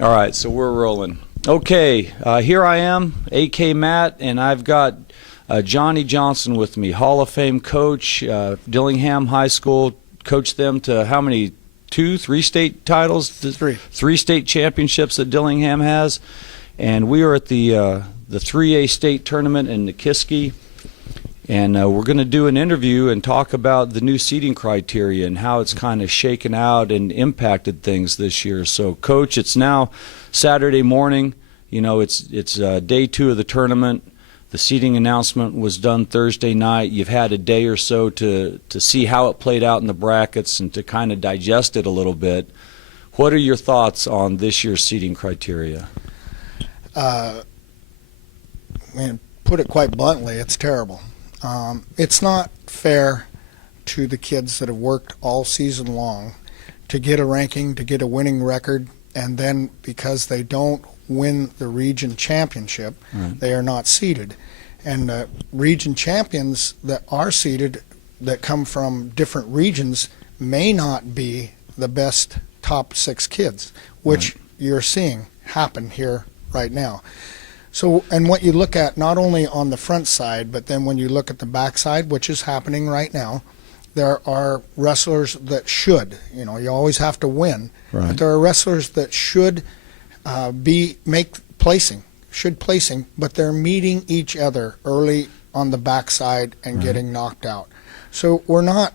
All right, so we're rolling. Okay, here I am, AKMat, and I've got Johnny Johnson with me, Hall of Fame coach, Dillingham High School, coached them to how many, 3 state titles? Three state championships that Dillingham has. And we are at the 3A state tournament in Nikiski. And we're going to do an interview and talk about the new seeding criteria and how it's kind of shaken out and impacted things this year. So, Coach, it's now Saturday morning. You know, it's day 2 of the tournament. The seeding announcement was done Thursday night. You've had a day or so to see how it played out in the brackets and to kind of digest it a little bit. What are your thoughts on this year's seeding criteria? Put it quite bluntly, it's terrible. It's not fair to the kids that have worked all season long to get a ranking, to get a winning record, and then because they don't win the region championship, they are not seeded. And region champions that are seeded that come from different regions may not be the best top 6 kids, which you're seeing happen here right now. So, and what you look at not only on the front side, but then when you look at the back side, which is happening right now, there are wrestlers that should, you know, you always have to win, but there are wrestlers that should placing, but they're meeting each other early on the backside and getting knocked out. So we're not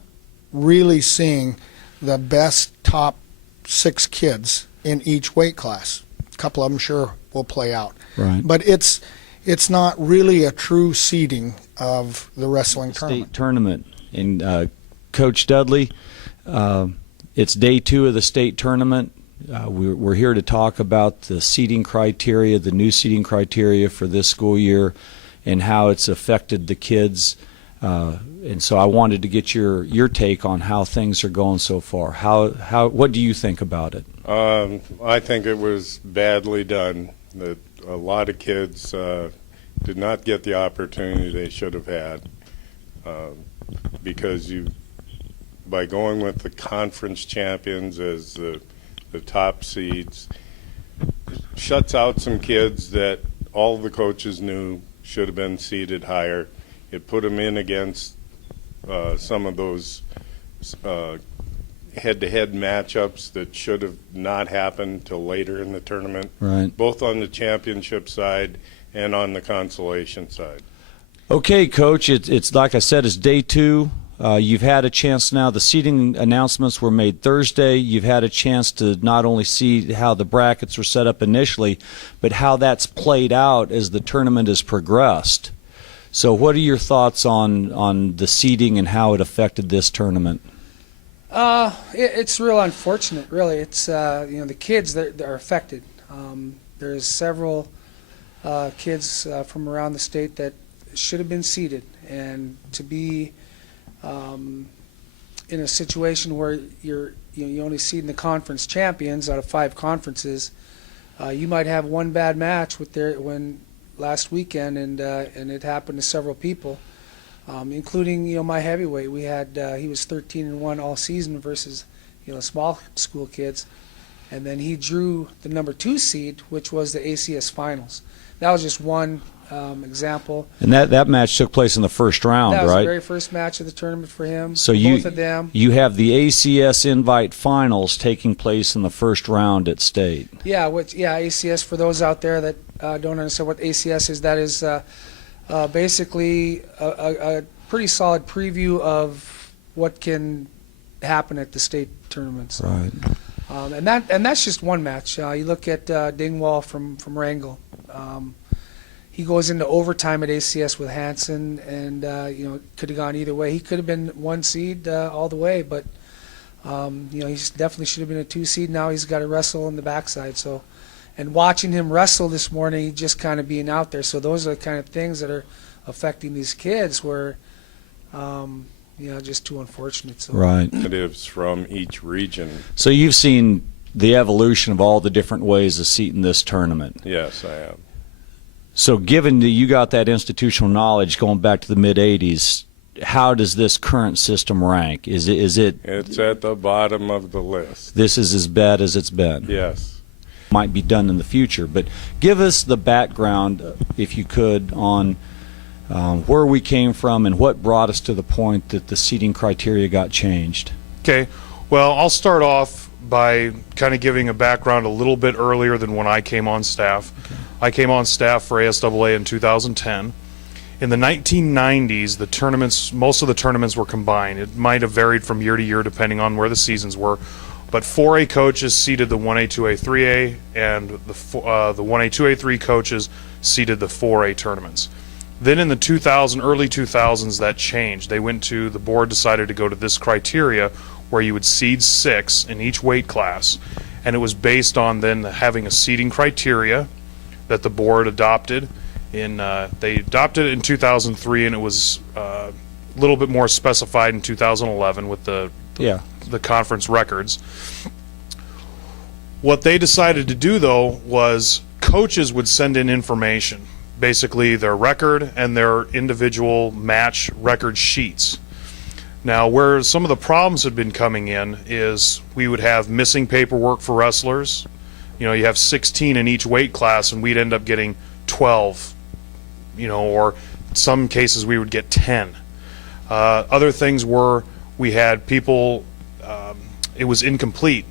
really seeing the best top 6 kids in each weight class. A couple of them sure will play out. But it's not really a true seeding of the wrestling tournament. State tournament. And Coach Dudley, it's day 2 of the state tournament. We're here to talk about the seeding criteria, the new seeding criteria for this school year, and how it's affected the kids. And so I wanted to get your take on how things are going so far. What do you think about it? I think it was badly done. That a lot of kids did not get the opportunity they should have had because by going with the conference champions as the top seeds, shuts out some kids that all the coaches knew should have been seeded higher. It put them in against some of those head-to-head matchups that should have not happened till later in the tournament, both on the championship side and on the consolation side. Okay, Coach, it's like I said, it's day 2. You've had a chance now. The seeding announcements were made Thursday. You've had a chance to not only see how the brackets were set up initially, but how that's played out as the tournament has progressed. So what are your thoughts on the seeding and how it affected this tournament? It's real unfortunate, really. It's the kids that are affected. There's several kids from around the state that should have been seeded, and to be in a situation where you only seed in the conference champions out of 5 conferences, you might have one bad match last weekend, and it happened to several people. Including my heavyweight. We had he was 13-1 all season versus small school kids, and then he drew the number 2 seed, which was the ACS finals. That was just one example. And that match took place in the first round, right? That was the very first match of the tournament for him. So both of them. You have the ACS invite finals taking place in the first round at state. Yeah, ACS, for those out there that don't understand what ACS is, that is basically a pretty solid preview of what can happen at the state tournaments. And that's just one match. You look at Dingwall from Wrangell. He goes into overtime at ACS with Hanson, and could have gone either way. He could have been 1 seed all the way, but he definitely should have been a 2 seed. Now he's got to wrestle in the backside. So. And watching him wrestle this morning, just kind of being out there. So those are the kind of things that are affecting these kids where, just too unfortunate. So. Representatives from each region. So you've seen the evolution of all the different ways of seating this tournament. Yes, I have. So given that you got that institutional knowledge going back to the mid-'80s, how does this current system rank? Is it? It's at the bottom of the list. This is as bad as it's been. Yes. might be done in the future. But give us the background, if you could, on where we came from and what brought us to the point that the seeding criteria got changed. Okay, well, I'll start off by kind of giving a background a little bit earlier than when I came on staff. Okay. I came on staff for ASAA in 2010. In the 1990s, the tournaments, most of the tournaments were combined. It might have varied from year to year depending on where the seasons were, but 4A coaches seeded the 1A, 2A, 3A, and the 1A, 2A, 3 coaches seeded the 4A tournaments. Then in the early 2000s, that changed. The board decided to go to this criteria where you would seed 6 in each weight class, and it was based on then having a seeding criteria that the board adopted. They adopted it in 2003, and it was a little bit more specified in 2011 with the conference records. What they decided to do, though, was coaches would send in information, basically their record and their individual match record sheets. Now, where some of the problems had been coming in is we would have missing paperwork for wrestlers. You know, you have 16 in each weight class, and we'd end up getting 12, you know, or in some cases we would get 10. Other things were we had people, it was incomplete.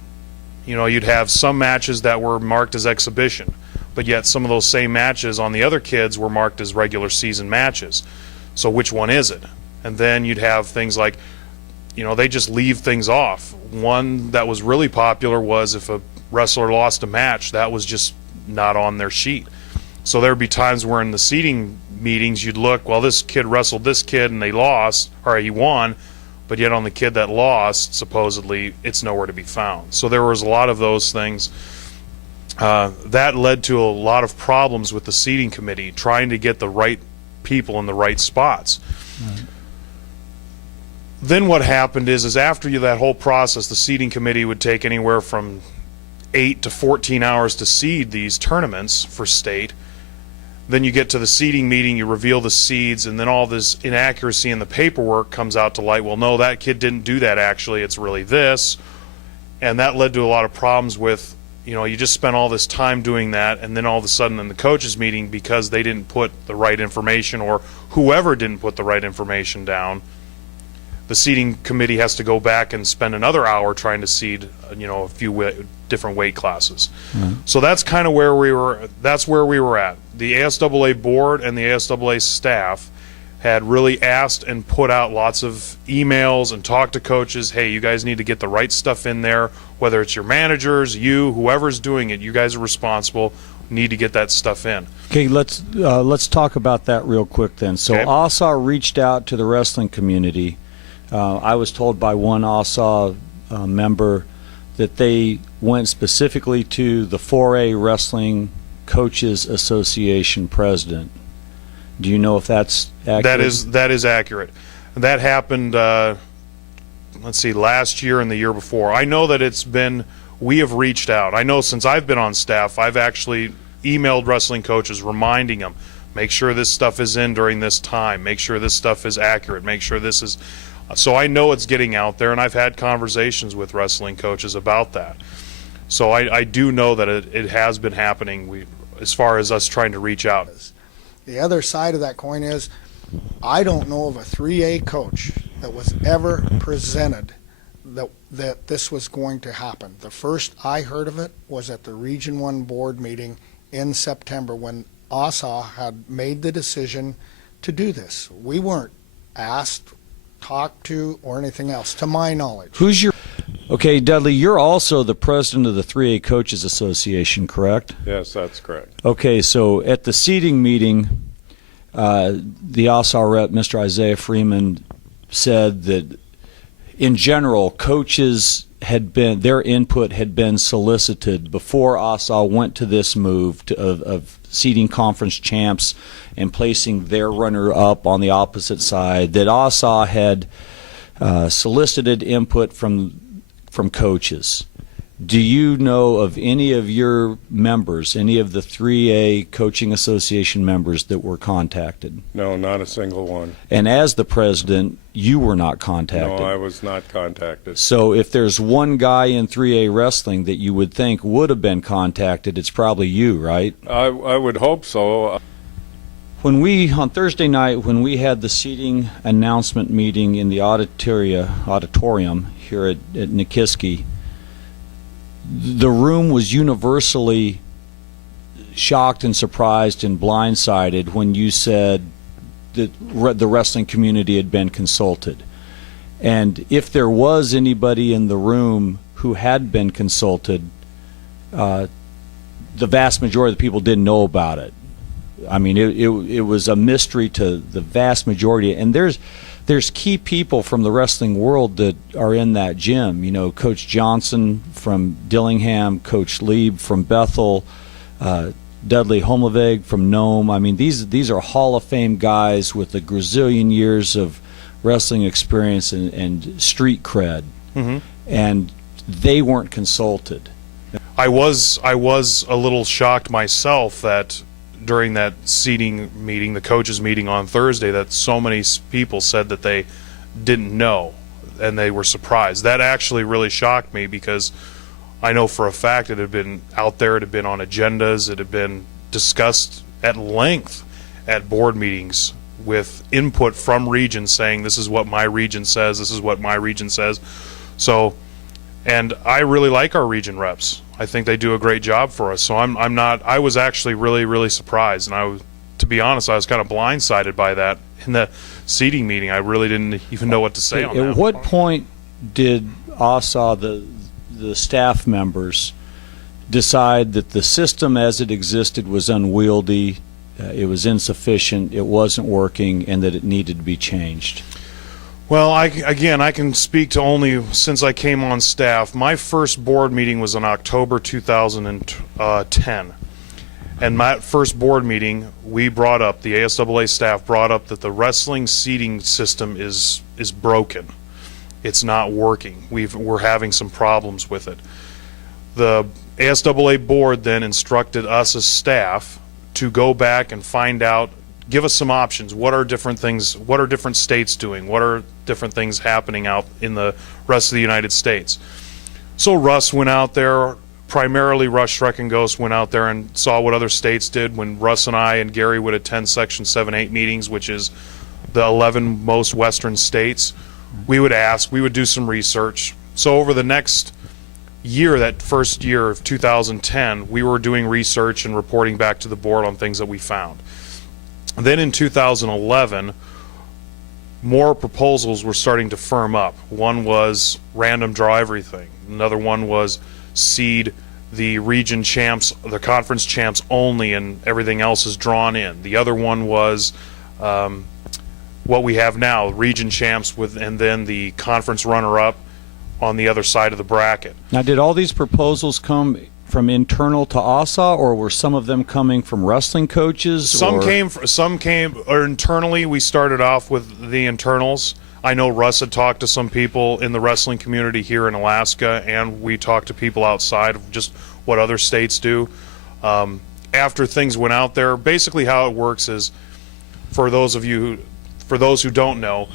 You know, you'd have some matches that were marked as exhibition, but yet some of those same matches on the other kids were marked as regular season matches. So which one is it? And then you'd have things like, you know, they just leave things off. One that was really popular was if a wrestler lost a match, that was just not on their sheet. So there'd be times where in the seeding meetings you'd look, well, this kid wrestled this kid and they lost, or he won, but yet on the kid that lost, supposedly, it's nowhere to be found. So there was a lot of those things. That led to a lot of problems with the seeding committee, trying to get the right people in the right spots. Right. Then what happened is after that whole process, the seeding committee would take anywhere from 8 to 14 hours to seed these tournaments for state. Then you get to the seeding meeting, you reveal the seeds, and then all this inaccuracy in the paperwork comes out to light. Well, no, that kid didn't do that actually, it's really this. And that led to a lot of problems with, you know, you just spent all this time doing that, and then all of a sudden in the coaches meeting, because they didn't put the right information, or whoever didn't put the right information down, the seeding committee has to go back and spend another hour trying to seed, you know, a few different weight classes. Mm-hmm. So that's kind of where we were. That's where we were at. The ASAA board and the ASAA staff had really asked and put out lots of emails and talked to coaches. Hey, you guys need to get the right stuff in there. Whether it's your managers, you, whoever's doing it, you guys are responsible. Need to get that stuff in. Okay, let's talk about that real quick then. So okay. ASAA reached out to the wrestling community. I was told by one ASAA member that they went specifically to the 4A Wrestling Coaches Association president. Do you know if that's accurate? That is accurate. That happened, let's see, last year and the year before. I know that we have reached out. I know since I've been on staff, I've actually emailed wrestling coaches reminding them, make sure this stuff is in during this time, make sure this stuff is accurate, make sure this is... So I know it's getting out there, and I've had conversations with wrestling coaches about that. So I do know that it has been happening as far as us trying to reach out. The other side of that coin is I don't know of a 3A coach that was ever presented that this was going to happen. The first I heard of it was at the Region 1 board meeting in September when ASAA had made the decision to do this. We weren't asked, talked to, or anything else, to my knowledge. Okay, Dudley, you're also the president of the 3A Coaches Association, correct? Yes, that's correct. Okay, so at the seating meeting, the ASAA rep, Mr. Isaiah Freeman, said that in general, coaches their input had been solicited before ASAA went to this move of seeding conference champs and placing their runner-up on the opposite side, that ASAA had solicited input from coaches. Do you know of any of your members, any of the 3A Coaching Association members that were contacted? No, not a single one. And as the president, you were not contacted. No, I was not contacted. So if there's one guy in 3A wrestling that you would think would have been contacted, it's probably you, right? I would hope so. On Thursday night, when we had the seating announcement meeting in the auditorium here at Nikiski, the room was universally shocked and surprised and blindsided when you said that the wrestling community had been consulted. And if there was anybody in the room who had been consulted, the vast majority of the people didn't know about it. I mean, it was a mystery to the vast majority. And there's key people from the wrestling world that are in that gym. You know, Coach Johnson from Dillingham, Coach Lieb from Bethel, Dudley Homleveg from Nome. I mean, these are Hall of Fame guys with a gazillion years of wrestling experience and street cred. Mm-hmm. And they weren't consulted. I was a little shocked myself that during that seating meeting, the coaches meeting on Thursday, that so many people said that they didn't know and they were surprised. That actually really shocked me, because I know for a fact it had been out there, it had been on agendas, it had been discussed at length at board meetings with input from regions saying, this is what my region says, this is what my region says. So, and I really like our region reps. I think they do a great job for us. So I was actually really surprised, and to be honest, I was kind of blindsided by that in the seating meeting. I really didn't even know what to say on that. At what point did ASAA, the staff members, decide that the system as it existed was unwieldy, it was insufficient, it wasn't working, and that it needed to be changed? Well, I can speak to only since I came on staff. My first board meeting was in October 2010. And my first board meeting, we brought up, the ASAA staff brought up that the wrestling seating system is broken. It's not working. We're having some problems with it. The ASAA board then instructed us as staff to go back and find out, give us some options. What are different things, what are different states doing? What are different things happening out in the rest of the United States? So Russ went out there, primarily Russ Schreckenghost went out there and saw what other states did. When Russ and I and Gary would attend Section 7-8 meetings, which is the 11 most western states, we would ask, we would do some research. So over the next year, that first year of 2010, we were doing research and reporting back to the board on things that we found. Then in 2011, more proposals were starting to firm up. One was random draw everything. Another one was seed the region champs, the conference champs only, and everything else is drawn in. The other one was what we have now, region champs and then the conference runner-up on the other side of the bracket. Now, did all these proposals come from internal to ASAA, or were some of them coming from wrestling coaches? Some came internally. We started off with the internals. I know Russ had talked to some people in the wrestling community here in Alaska, and we talked to people outside of just what other states do. After things went out there, basically how it works is, for those who don't know,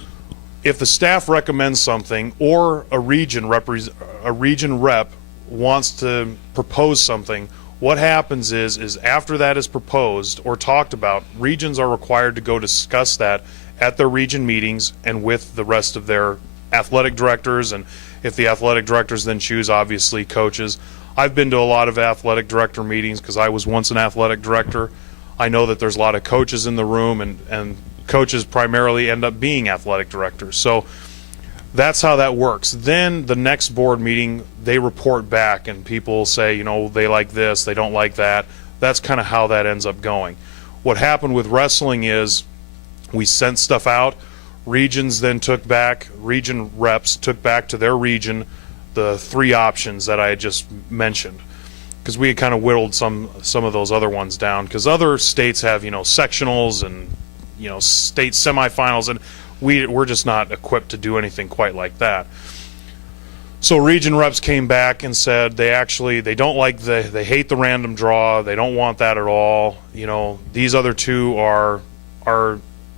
if the staff recommends something or a region rep wants to propose something, what happens is after that is proposed or talked about, regions are required to go discuss that at their region meetings and with the rest of their athletic directors, and if the athletic directors then choose, obviously, coaches. I've been to a lot of athletic director meetings because I was once an athletic director. I know that there's a lot of coaches in the room, and coaches primarily end up being athletic directors. So that's how that works. Then the next board meeting, they report back, and people say, you know, they like this, they don't like that. That's kind of how that ends up going. What happened with wrestling is we sent stuff out. Regions then took back, region reps took back to their region the 3 options that I had just mentioned, because we had kind of whittled some of those other ones down, because other states have, you know, sectionals and, you know, state semifinals, and we're just not equipped to do anything quite like that. So region reps came back and said they don't like they hate the random draw. They don't want that at all. These other two are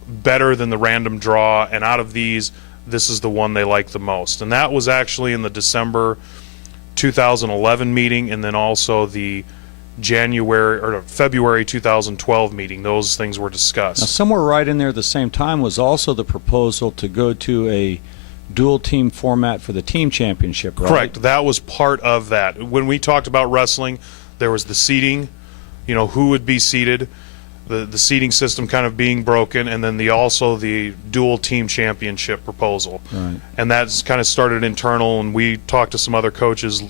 better than the random draw, and out of these, this is the one they like the most. And that was actually in the December 2011 meeting, and then also the January or February 2012 meeting. Those things were discussed. Now, somewhere right in there at the same time was also the proposal to go to a dual team format for the team championship, right? Correct. That was part of that. When we talked about wrestling, there was the seeding, who would be seeded, the seeding system kind of being broken, and then also the dual team championship proposal. Right. And that's kind of started internal, and we talked to some other coaches,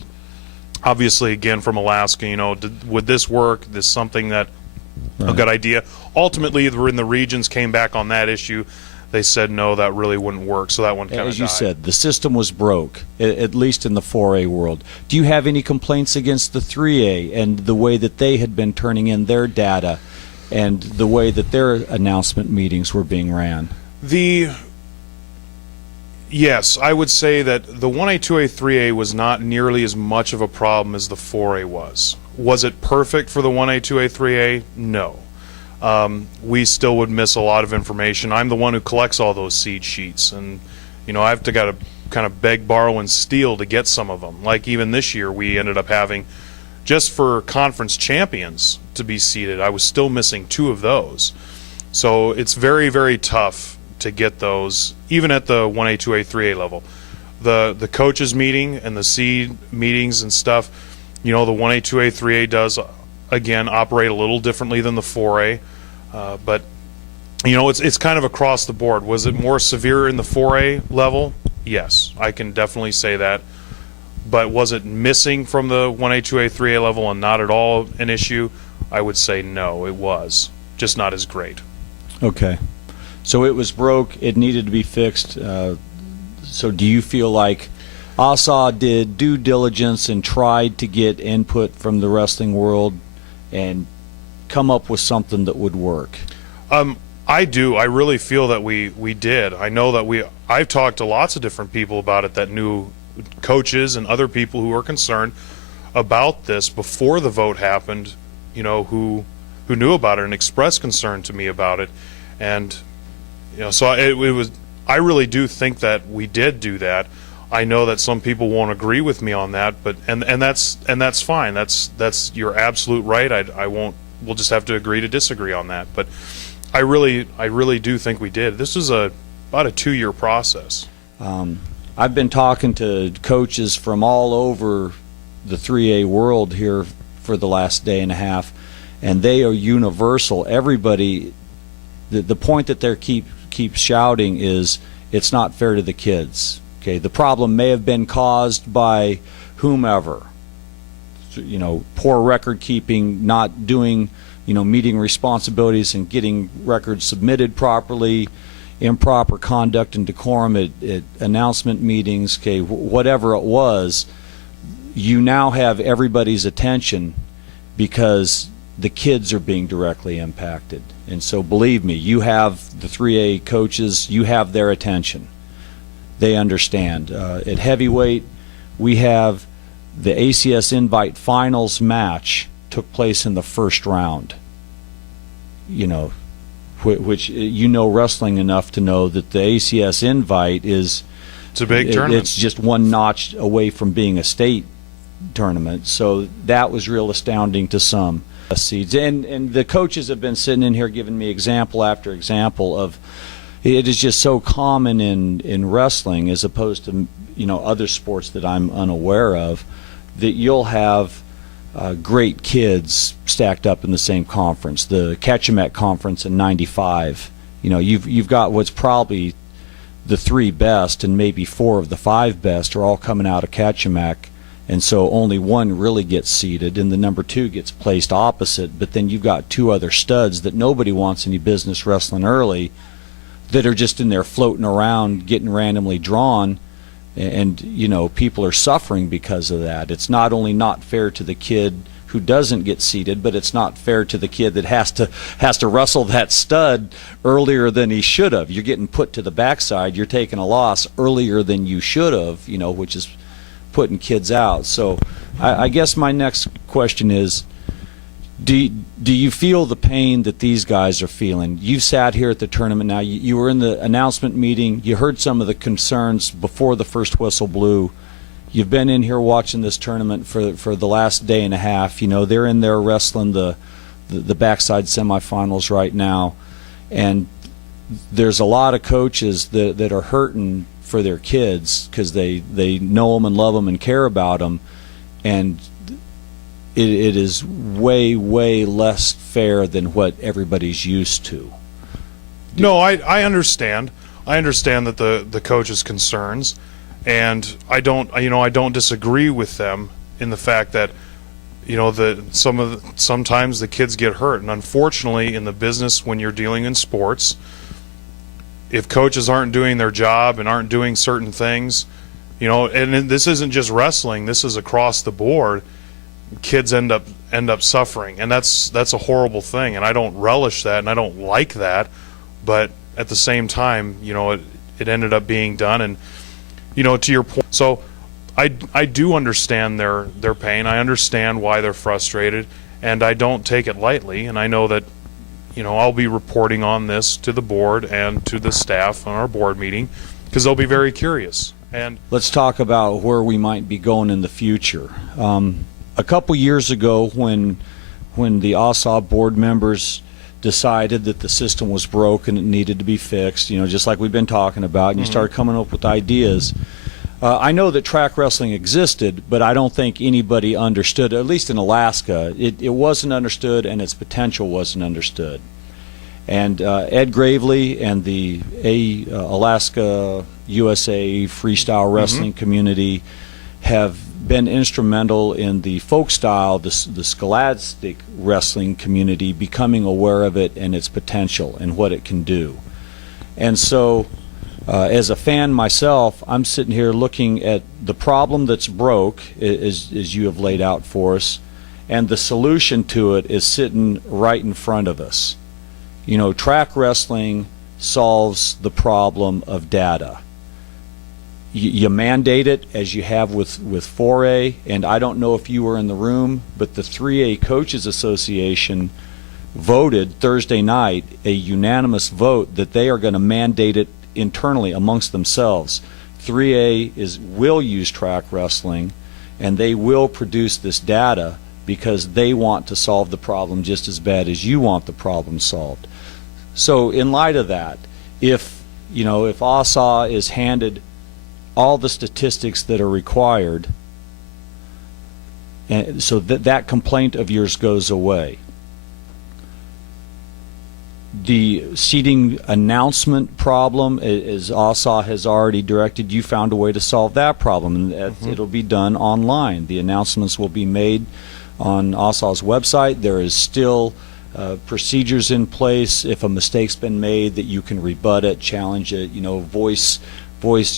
obviously again from Alaska, would this work? This something that a good idea? Ultimately, when the regions came back on that issue, they said no, that really wouldn't work. So that one kind of died. As you said, the system was broke, at least in the 4A world. Do you have any complaints against the 3A and the way that they had been turning in their data and the way that their announcement meetings were being ran? Yes, I would say that the 1A, 2A, 3A was not nearly as much of a problem as the 4A was. Was it perfect for the 1A, 2A, 3A? No. We still would miss a lot of information. I'm the one who collects all those seed sheets, and I've got to kind of beg, borrow, and steal to get some of them. Like even this year, we ended up having, just for conference champions to be seeded, I was still missing 2 of those. So it's very, very tough to get those, even at the 1A, 2A, 3A level. The coaches meeting and the seed meetings and stuff, the 1A, 2A, 3A does, again, operate a little differently than the 4A. But, it's kind of across the board. Was it more severe in the 4A level? Yes, I can definitely say that. But was it missing from the 1A, 2A, 3A level and not at all an issue? I would say no, it was. Just not as great. Okay. So it was broke. It needed to be fixed. So do you feel like ASAA did due diligence and tried to get input from the wrestling world and come up with something that would work? I do. I really feel that we did. I know that I've talked to lots of different people about it that knew, coaches and other people who were concerned about this before the vote happened, who knew about it and expressed concern to me about it. And so it was, I really do think that we did do that. I know that some people won't agree with me on that, but and that's fine. That's your absolute right. I won't. We'll just have to agree to disagree on that. But I really do think we did. This was about a 2-year process. I've been talking to coaches from all over the 3A world here for the last day and a half, and they are universal. Everybody, the point that they keep shouting is it's not fair to the kids. Okay, the problem may have been caused by whomever. Poor record keeping, not doing, meeting responsibilities and getting records submitted properly, improper conduct and decorum at announcement meetings, okay, whatever it was. You now have everybody's attention because the kids are being directly impacted. And so believe me, you have the 3A coaches, you have their attention. They understand. At heavyweight, we have the ACS Invite Finals match took place in the first round. Which wrestling enough to know that the ACS Invite is, it's a big tournament. It's just one notch away from being a state tournament. So that was real astounding to some seeds. And the coaches have been sitting in here giving me example after example of, it is just so common in wrestling as opposed to other sports that I'm unaware of, that you'll have great kids stacked up in the same conference. The AKMat conference in '95, you've got what's probably the 3 best and maybe 4 of the 5 best are all coming out of AKMat, and so only one really gets seeded and the number 2 gets placed opposite, but then you've got 2 other studs that nobody wants any business wrestling early that are just in there floating around getting randomly drawn, and people are suffering because of that. It's not only not fair to the kid who doesn't get seated, but it's not fair to the kid that has to wrestle that stud earlier than he should have. You're getting put to the backside. You're taking a loss earlier than you should have, which is putting kids out. So I guess my next question is, do you feel the pain that these guys are feeling? You've sat here at the tournament now. You were in the announcement meeting. You heard some of the concerns before the first whistle blew. You've been in here watching this tournament for the last day and a half. You know, they're in there wrestling the backside semifinals right now. And there's a lot of coaches that are hurting for their kids because they know them and love them and care about them. And it is way, way less fair than what everybody's used to. No, I understand. I understand that the coach's concerns, and I don't disagree with them in the fact that, you know, sometimes the kids get hurt, and unfortunately in the business, when you're dealing in sports, if coaches aren't doing their job and aren't doing certain things, you know, and this isn't just wrestling, this is across the board, kids end up suffering, and that's a horrible thing, and I don't relish that, and I don't like that, but at the same time, you know, it ended up being done. And, you know, to your point, so I do understand their pain. I understand why they're frustrated, and I don't take it lightly, and I know that, you know, I'll be reporting on this to the board and to the staff on our board meeting, because they'll be very curious. And let's talk about where we might be going in the future. A couple years ago, when the ASAA board members decided that the system was broken and it needed to be fixed, you know, just like we've been talking about, and you started coming up with ideas. I know that track wrestling existed, but I don't think anybody understood, at least in Alaska, it wasn't understood, and its potential wasn't understood. And Ed Gravely and the Alaska USA freestyle wrestling community have been instrumental in the folk style, the scholastic wrestling community becoming aware of it and its potential and what it can do. And so as a fan myself, I'm sitting here looking at the problem that's broke, as you have laid out for us, and the solution to it is sitting right in front of us. You know, track wrestling solves the problem of data. You mandate it, as you have with 4A, and I don't know if you were in the room, but the 3A Coaches Association voted Thursday night a unanimous vote that they are going to mandate it internally amongst themselves. 3A will use track wrestling, and they will produce this data because they want to solve the problem just as bad as you want the problem solved. So in light of that, if ASAA is handed all the statistics that are required, and so that complaint of yours goes away. The seating announcement problem, as ASAA has already directed, you found a way to solve that problem, and it'll be done online. The announcements will be made on ASAA's website. There is still procedures in place if a mistake's been made that you can rebut it, challenge it, you know, voice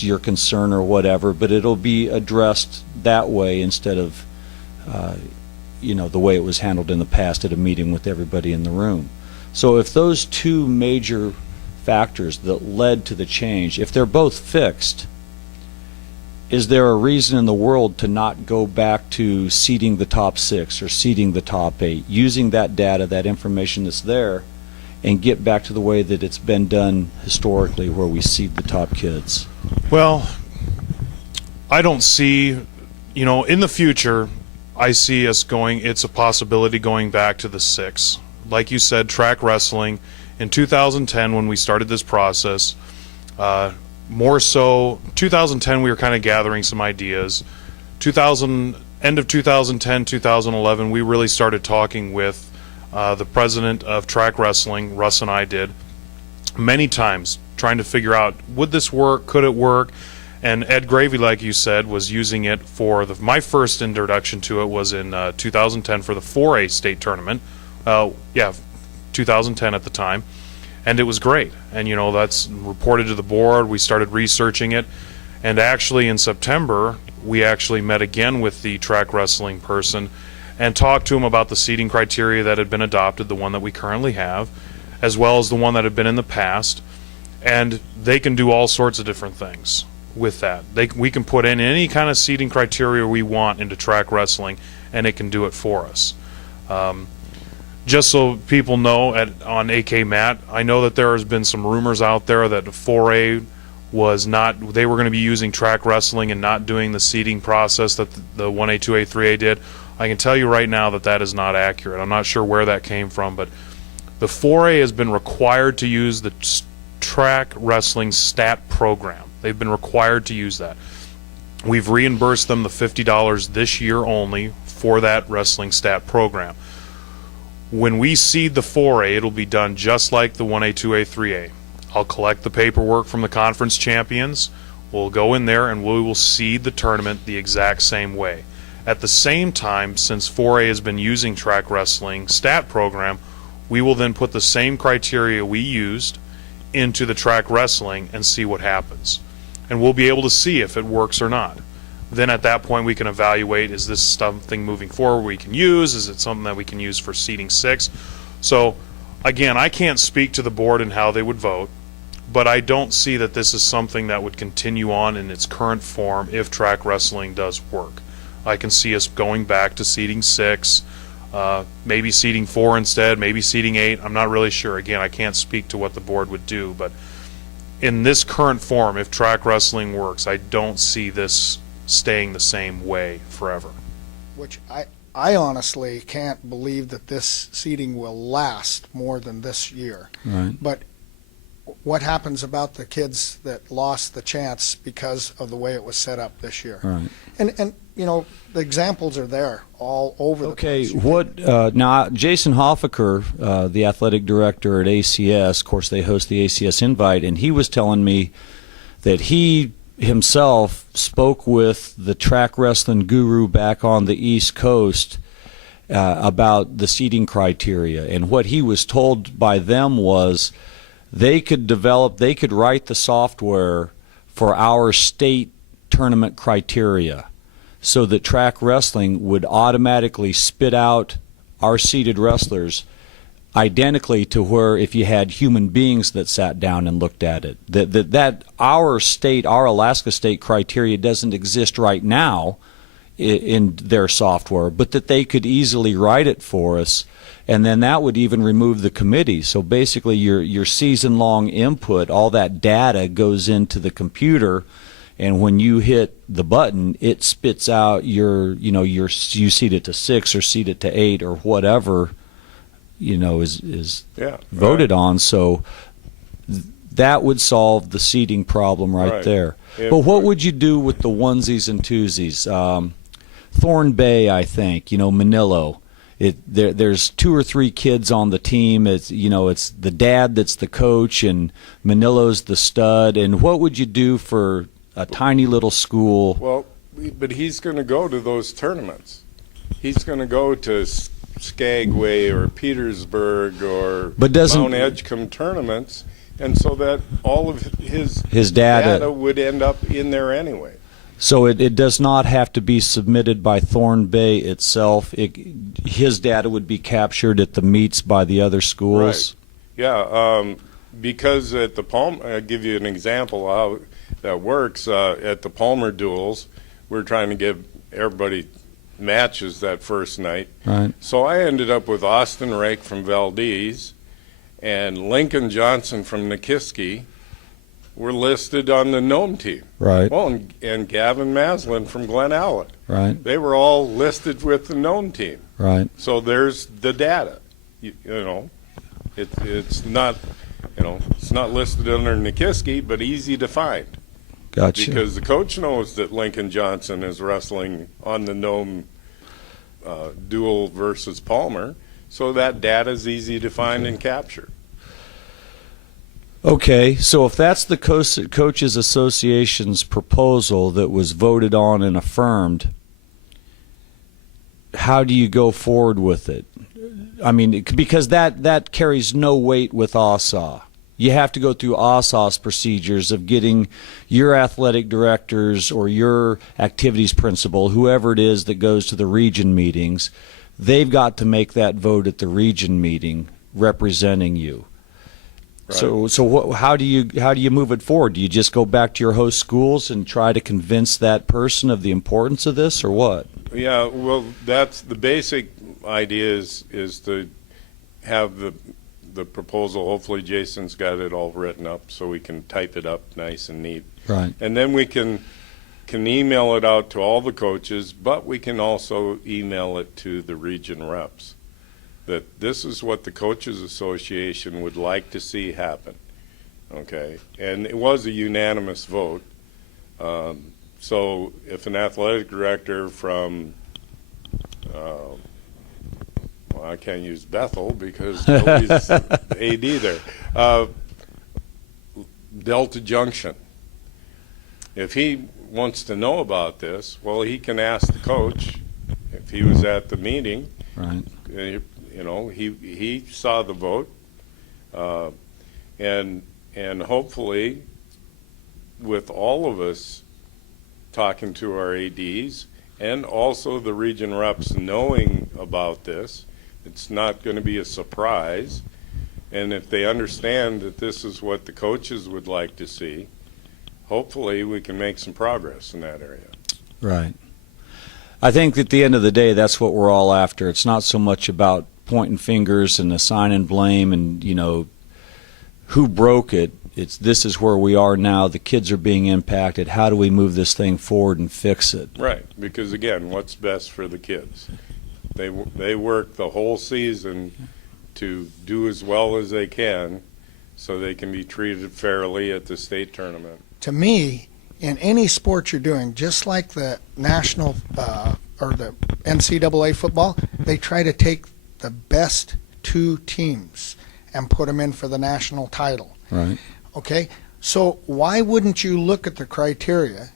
your concern or whatever, but it'll be addressed that way instead of the way it was handled in the past at a meeting with everybody in the room. So if those two major factors that led to the change, if they're both fixed, is there a reason in the world to not go back to seeding the top 6 or seeding the top 8, using that data, that information that's there, and get back to the way that it's been done historically, where we seed the top kids? Well, I don't see, in the future, I see us it's a possibility going back to the 6. Like you said, track wrestling, in 2010 when we started this process, more so, 2010 we were kind of gathering some ideas. End of 2010, 2011, we really started talking with the president of track wrestling, Russ and I did, many times, trying to figure out, would this work, could it work? And Ed Gravely, like you said, was using it for my first introduction to it was in 2010 for the 4A state tournament. 2010 at the time, and it was great. And that's reported to the board. We started researching it, and actually in September we actually met again with the track wrestling person and talked to him about the seating criteria that had been adopted, the one that we currently have, as well as the one that had been in the past. And they can do all sorts of different things. with that. We can put in any kind of seeding criteria we want into track wrestling, and it can do it for us. Just so people know, on AKMat, I know that there has been some rumors out there that 4A they were going to be using track wrestling and not doing the seeding process that the 1A, 2A, 3A did. I can tell you right now that that is not accurate. I'm not sure where that came from, but the 4A has been required to use the track wrestling stat program. They've been required to use that. We've reimbursed them the $50 this year only for that wrestling stat program. When we seed the 4A, it'll be done just like the 1A, 2A, 3A. I'll collect the paperwork from the conference champions. We'll go in there and we will seed the tournament the exact same way. At the same time, since 4A has been using track wrestling stat program, we will then put the same criteria we used into the track wrestling and see what happens. And we'll be able to see if it works or not. Then at that point we can evaluate, is this something moving forward we can use? Is it something that we can use for seeding 6? So again, I can't speak to the board and how they would vote, but I don't see that this is something that would continue on in its current form if track wrestling does work. I can see us going back to seeding 6, maybe seeding 4 instead, maybe seeding 8. I'm not really sure. Again, I can't speak to what the board would do, but in this current form, if track wrestling works, I don't see this staying the same way forever. Which I honestly can't believe that this seeding will last more than this year. Right. But what happens about the kids that lost the chance because of the way it was set up this year? Right. And you know, the examples are there all over the place. Okay, now Jason Hoffaker, the athletic director at ACS, of course they host the ACS Invite, and he was telling me that he himself spoke with the track wrestling guru back on the East Coast about the seeding criteria, and what he was told by them was they could write the software for our state tournament criteria so that track wrestling would automatically spit out our seeded wrestlers identically to where if you had human beings that sat down and looked at it. That our Alaska state criteria doesn't exist right now in their software, but that they could easily write it for us, and then that would even remove the committee. So basically your season-long input, all that data goes into the computer, and when you hit the button, it spits out you seed it to 6 or seed it to 8 or whatever is voted on. So that would solve the seeding problem right there. But what would you do with the onesies and twosies? Thorn Bay, I think, Manillo. There's 2 or 3 kids on the team. It's the dad that's the coach, and Manillo's the stud. And what would you do for a tiny little school? Well, but he's going to go to those tournaments. He's going to go to Skagway or Petersburg or Mount Edgecombe tournaments, and so that all of his data would end up in there anyway. So it does not have to be submitted by Thorn Bay itself. His data would be captured at the meets by the other schools. Right. Yeah, because at the I'll give you an example of how that works. At the Palmer duels, we're trying to give everybody matches that first night. Right. So I ended up with Austin Rake from Valdez and Lincoln Johnson from Nikiski were listed on the Nome team. Right. Well, and Gavin Maslin from Glen Owlet. Right. They were all listed with the Nome team. Right. So there's the data. It's not listed under Nikiski, but easy to find. Gotcha. Because the coach knows that Lincoln Johnson is wrestling on the Nome duel versus Palmer, so that data is easy to find and capture. Okay, so if that's the Coaches Association's proposal that was voted on and affirmed, how do you go forward with it? I mean, because that carries no weight with ASAA. You have to go through ASAA's procedures of getting your athletic directors or your activities principal, whoever it is that goes to the region meetings, they've got to make that vote at the region meeting representing you. How do you move it forward? Do you just go back to your host schools and try to convince that person of the importance of this, or what? Yeah, well, that's the basic idea is to have the proposal. Hopefully Jason's got it all written up so we can type it up nice and neat. Right. And then we can email it out to all the coaches, but we can also email it to the region reps, that this is what the Coaches Association would like to see happen. Okay, and it was a unanimous vote. So if an athletic director from, well, I can't use Bethel because nobody's AD there, Delta Junction, if he wants to know about this, well, he can ask the coach if he was at the meeting. Right. You know, he saw the vote, and hopefully, with all of us talking to our ADs and also the region reps knowing about this, it's not going to be a surprise. And if they understand that this is what the coaches would like to see, hopefully we can make some progress in that area. Right. I think at the end of the day, that's what we're all after. It's not so much about pointing fingers and assigning blame and, you know, who broke it. It's this is where we are now. The kids are being impacted. How do we move this thing forward and fix it? Right, because again, what's best for the kids? They work the whole season to do as well as they can so they can be treated fairly at the state tournament. To me, in any sport you're doing, just like the national or the NCAA football, they try to take the best two teams and put them in for the national title. Right. Okay? So why wouldn't you look at the criteria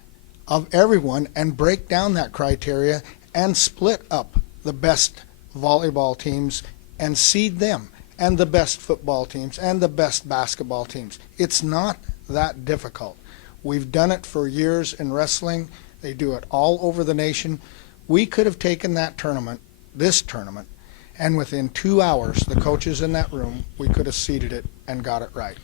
of everyone and break down that criteria and split up the best volleyball teams and seed them, and the best football teams and the best basketball teams? It's not that difficult. We've done it for years in wrestling. They do it all over the nation. We could have taken that tournament, this tournament, and within 2 hours, the coaches in that room, we could have seeded it and got it right.